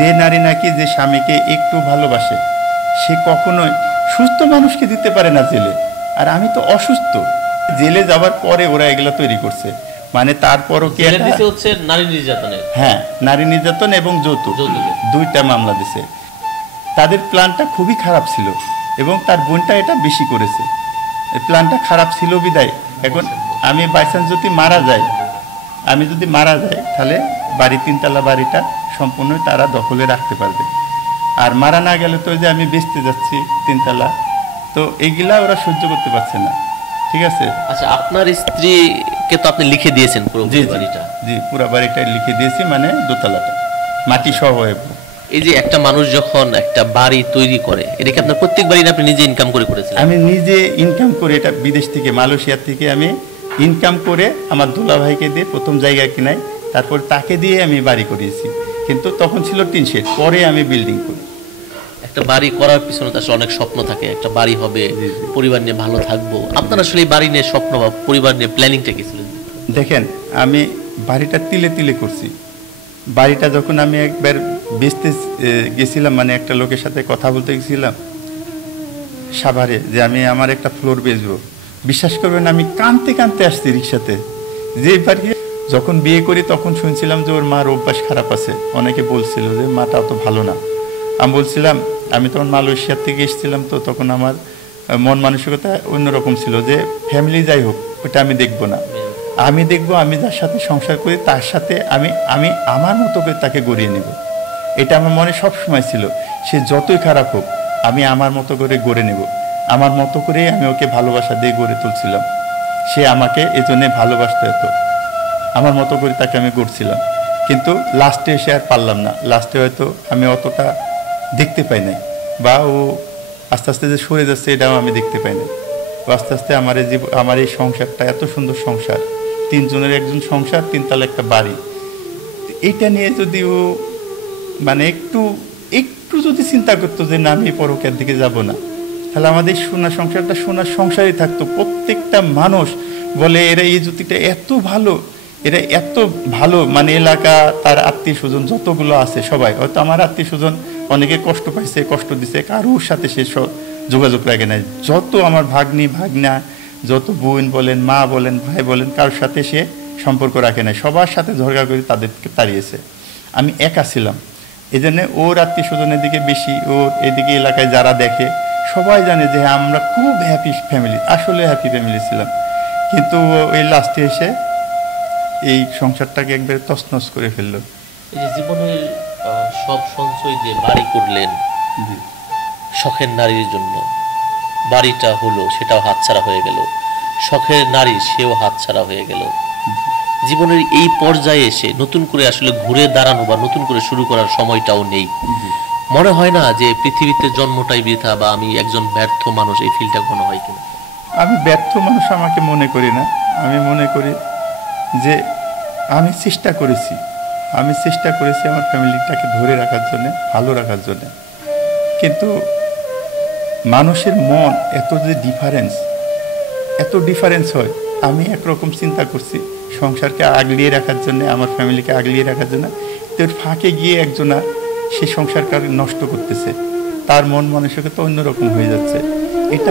যে নারী নাকি যে স্বামীকে একটু ভালোবাসে সে কখনোই সুস্থ মানুষকে দিতে পারে না জেলে। আর আমি তো অসুস্থ। জেলে যাওয়ার পরে ওরা এগুলো তৈরি করছে, মানে তারপরও কি হচ্ছে নারী নির্যাতনের, হ্যাঁ নারী নির্যাতন এবং যৌতুক দুইটা মামলা দিছে। তাদের প্ল্যানটা খুবই খারাপ ছিল এবং তার বোনটা এটা বেশি করেছে। এই প্ল্যানটা খারাপ ছিল বিদায় এখন আমি বাইচান্স যদি মারা যাই, তাহলে বাড়ি 3 তলা বাড়িটা সম্পূর্ণ তারা দখলে রাখতে পারবে। আর মারা না গেলে তো যে আমি বেচতে যাচ্ছি 3 তলা, তো এইগুলা ওরা সহ্য করতে পারছে না। ঠিক আছে। আচ্ছা, আপনার স্ত্রীকে তো আপনি লিখে দিয়েছেন পুরো বাড়িটা? জি, পুরো বাড়িটা লিখে দিয়েছি, মানে দোতলাটা মাটি সহ। এই যে একটা মানুষ যখন একটা বাড়ি তৈরি করে, এটা কি আপনার প্রত্যেক বাড়ি আপনি নিজে ইনকাম করে করেছেন? আমি নিজে ইনকাম করে, এটা বিদেশ থেকে মালয়েশিয়া থেকে আমি ইনকাম করে আমার দুলা ভাইকে দিয়ে প্রথম জায়গা কিনাই, তারপর তাকে দিয়ে আমি বাড়ি করিয়েছি। কিন্তু তখন ছিল টিন শেড, পরে আমি বিল্ডিং করি। একটা বাড়ি করার পিছনে তো আসলে অনেক স্বপ্ন থাকে, একটা বাড়ি হবে, পরিবার নিয়ে ভালো থাকবো। আপনার আসলে এই বাড়ি নিয়ে স্বপ্ন বা পরিবার নিয়ে প্ল্যানিংটা কি ছিল? দেখেন, আমি বাড়িটা তিলে তিলে করছি। বাড়িটা যখন আমি একবার বেচতে গেছিলাম, মানে একটা লোকের সাথে কথা বলতে গেছিলাম সাভারে, যে আমি আমার একটা ফ্লোর বেচবো, বিশ্বাস করবেন আমি কাঁদতে কাঁদতে আসছি রিক্সাতে। যে বাড়ি যখন বিয়ে করি তখন শুনছিলাম যে ওর মার অভ্যাস খারাপ আছে, অনেকে বলছিল যে মাটা অত ভালো না। আমি বলছিলাম, আমি তখন মালয়েশিয়ার থেকে এসেছিলাম, তো তখন আমার মন মানসিকতা অন্যরকম ছিল যে ফ্যামিলি যাই হোক ওটা আমি দেখবো না, আমি দেখবো আমি যার সাথে সংসার করি তার সাথে আমি আমার মতো করে তাকে গড়িয়ে নেব। এটা আমার মনে সবসময় ছিল। সে যতই খারাপ হোক আমি আমার মতো করে গড়ে নেব, আমার মতো করেই আমি ওকে ভালোবাসা দিয়ে গড়ে তুলছিলাম। সে আমাকে এজন্যে ভালোবাসতে হতো, আমার মতো করে তাকে আমি গড়ছিলাম। কিন্তু লাস্টে এসে আর পারলাম না। লাস্টে হয়তো আমি অতটা দেখতে পাই নাই, বা ও আস্তে আস্তে যে সরে যাচ্ছে এটাও আমি দেখতে পাই নাই। ও আস্তে আস্তে আমার এই সংসারটা, এত সুন্দর সংসার, 3 জনের একজন সংসার, 3 তলা একটা বাড়ি, এইটা নিয়ে যদি ও মানে একটু যদি চিন্তা করতো যে না আমি পরকের দিকে যাব না, তাহলে আমাদের সোনার সংসারটা সোনার সংসারই থাকতো। প্রত্যেকটা মানুষ বলে এরা এই জ্যোতিটা এত ভালো, মানে এলাকা তার আত্মীয় স্বজন যতগুলো আছে সবাই, হয়তো আমার আত্মীয় স্বজন অনেকে কষ্ট পাইছে, কষ্ট দিছে, কারোর সাথে সে যোগাযোগ রাখে নাই। যত আমার ভাগনা, যত বোন বলেন, মা বলেন, ভাই বলেন, কারোর সাথে সে সম্পর্ক রাখে নাই, সবার সাথে ঝগড়া করে তাদেরকে তাড়িয়েছে। আমি একা ছিলাম, এই জন্যে ওর আত্মীয় স্বজনের দিকে বেশি, ওর এদিকে এলাকায় যারা দেখে সবাই জানে যে আমরা খুব হ্যাপি ফ্যামিলি, আসলে হ্যাপি ফ্যামিলি ছিলাম। কিন্তু ওই লাস্টে এসে এই সংসারটাকে একবারে তছনছ করে ফেললো। এই যে জীবনের সব সঞ্চয় দিয়ে বাড়ি করলেন শখের নারীর জন্য, বাড়িটা হলো সেটাও হাতছাড়া হয়ে গেল, শখের নারী সেও হাতছাড়া হয়ে গেল। জীবনের এই পর্যায়ে এসে নতুন করে আসলে ঘুরে দাঁড়ানো বা নতুন করে শুরু করার সময়টাও নেই। মনে হয় না যে পৃথিবীতে জন্মটাই বৃথা, বা আমি একজন ব্যর্থ মানুষ, এই ফিলটা মনে হয় কিনা? আমি ব্যর্থ মানুষ আমাকে মনে করি না। আমি মনে করি যে আমি চেষ্টা করেছি আমার ফ্যামিলিটাকে ধরে রাখার জন্য, ভালো রাখার জন্য। কিন্তু মানুষের মন এত ডিফারেন্স হয়। আমি একরকম চিন্তা করছি সংসারকে আগলিয়ে রাখার জন্য, আমার ফ্যামিলিকে আগলিয়ে রাখার জন্য, তোর ফাঁকে গিয়ে একজনা সে সংসারকে নষ্ট করতেছে, তার মন মানসিকতা অন্যরকম হয়ে যাচ্ছে। এটা